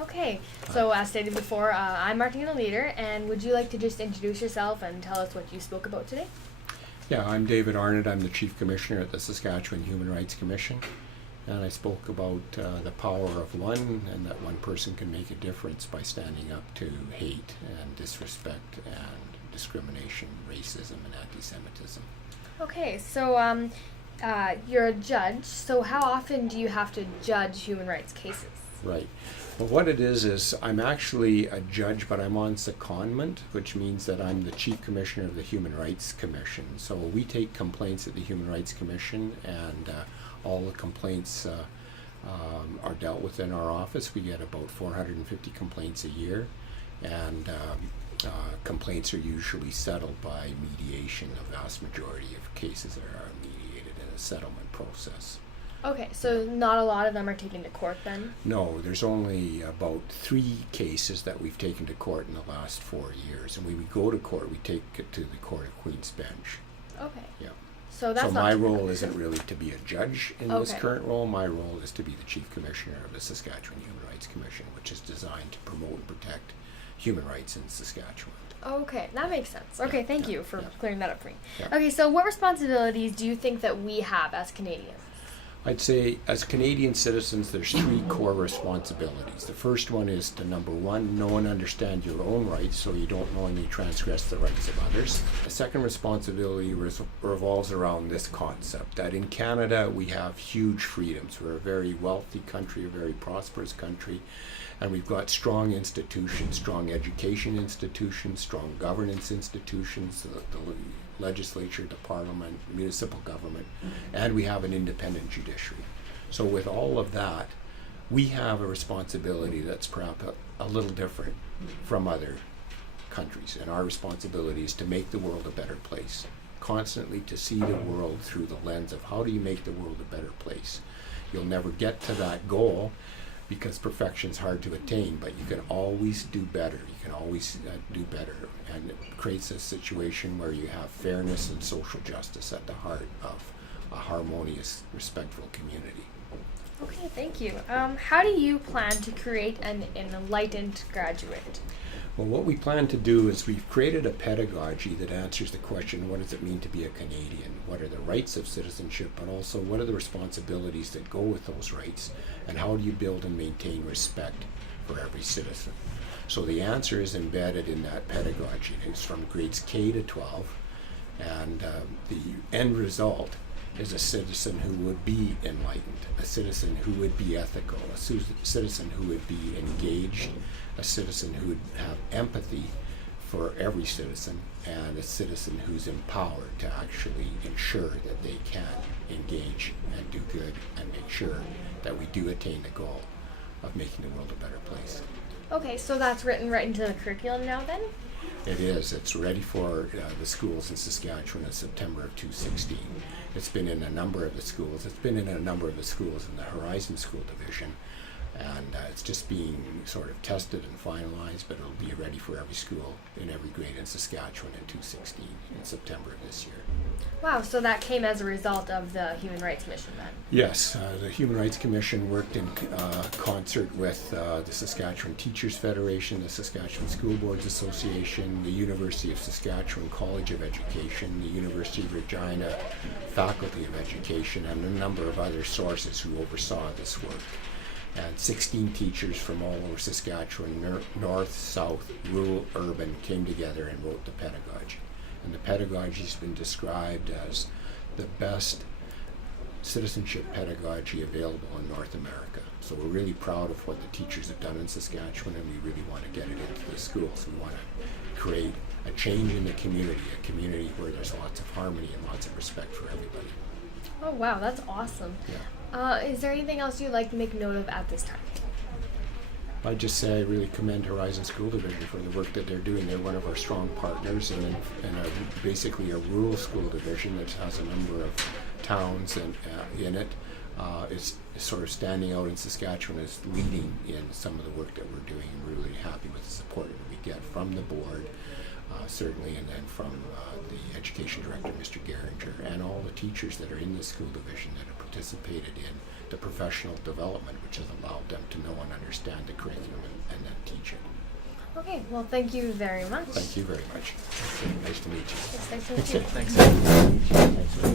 Okay, so as stated before, I'm Martina Leader, and would you like to just introduce yourself and tell us what you spoke about today? Yeah, I'm David Arnot. I'm the Chief Commissioner at the Saskatchewan Human Rights Commission, and I spoke about the power of one, and that one person can make a difference by standing up to hate and disrespect and discrimination, racism and anti-Semitism. Okay, so you're a judge, so how often do you have to judge human rights cases? Right. Well, what it is I'm actually a judge, but I'm on secondment, which means that I'm the Chief Commissioner of the Human Rights Commission. So we take complaints at the Human Rights Commission, and all the complaints are dealt with in our office. We get about 450 complaints a year, and complaints are usually settled by mediation. The vast majority of cases are mediated in a settlement process. Okay, so not a lot of them are taken to court then? No, there's only about 3 cases that we've taken to court in the last 4 years. And when we go to court, we take it to the Court of Queen's Bench. Okay. Yeah. So that's So not my too role bad. isn't really to be a judge in this Okay. current role. My role is to be the Chief Commissioner of the Saskatchewan Human Rights Commission, which is designed to promote and protect human rights in Saskatchewan. Okay, that makes sense. Okay, thank you for yeah. clearing that up for me. Yeah. Okay, so what responsibilities do you think that we have as Canadians? I'd say as Canadian citizens, there's 3 core responsibilities. The first one is to, number 1, know and understand your own rights so you don't knowingly transgress the rights of others. The second responsibility revolves around this concept that in Canada we have huge freedoms. We're a very wealthy country, a very prosperous country, and we've got strong institutions, strong education institutions, strong governance institutions, the legislature, the parliament, municipal government, and we have an independent judiciary. So with all of that, we have a responsibility that's perhaps a little different from other countries, and our responsibility is to make the world a better place, constantly to see the world through the lens of how do you make the world a better place. You'll never get to that goal because perfection's hard to attain, but you can always do better. You can always do better, and it creates a situation where you have fairness and social justice at the heart of a harmonious, respectful community. Okay, thank you. How do you plan to create an enlightened graduate? Well, what we plan to do is we've created a pedagogy that answers the question, what does it mean to be a Canadian? What are the rights of citizenship, but also what are the responsibilities that go with those rights? And how do you build and maintain respect for every citizen? So the answer is embedded in that pedagogy. It's from grades K to 12, and the end result is a citizen who would be enlightened, a citizen who would be ethical, a citizen who would be engaged, a citizen who would have empathy for every citizen, and a citizen who's empowered to actually ensure that they can engage and do good and make sure that we do attain the goal of making the world a better place. Okay, so that's written right into the curriculum now then? It is. It's ready for the schools in Saskatchewan in September of 2016. It's been in a number of the schools. It's been in a number of the schools in the Horizon School Division, and it's just being sort of tested and finalized, but it'll be ready for every school in every grade in Saskatchewan in 2016 in September of this year. Wow, so that came as a result of the Human Rights Mission then? Yes, the Human Rights Commission worked in concert with the Saskatchewan Teachers Federation, the Saskatchewan School Boards Association, the University of Saskatchewan College of Education, the University of Regina Faculty of Education, and a number of other sources who oversaw this work. And 16 teachers from all over Saskatchewan, north, south, rural, urban, came together and wrote the pedagogy. And the pedagogy has been described as the best citizenship pedagogy available in North America. So we're really proud of what the teachers have done in Saskatchewan, and we really want to get it into the schools. We want to create a change in the community, a community where there's lots of harmony and lots of respect for everybody. Oh wow, that's awesome. Yeah. Is there anything else you'd like to make note of at this time? I'd just say I really commend Horizon School Division for the work that they're doing. They're one of our strong partners, and basically a rural school division that has a number of towns in it. It's sort of standing out in Saskatchewan as leading in some of the work that we're doing. We're really happy with the support that we get from the board, certainly, and then from the education director, Mr. Geringer, and all the teachers that are in the school division that have participated in the professional development, which has allowed them to know and understand the curriculum Okay, well, thank you very much. Thank you very much. Nice to meet you. It's nice to meet you. Thanks. Thanks.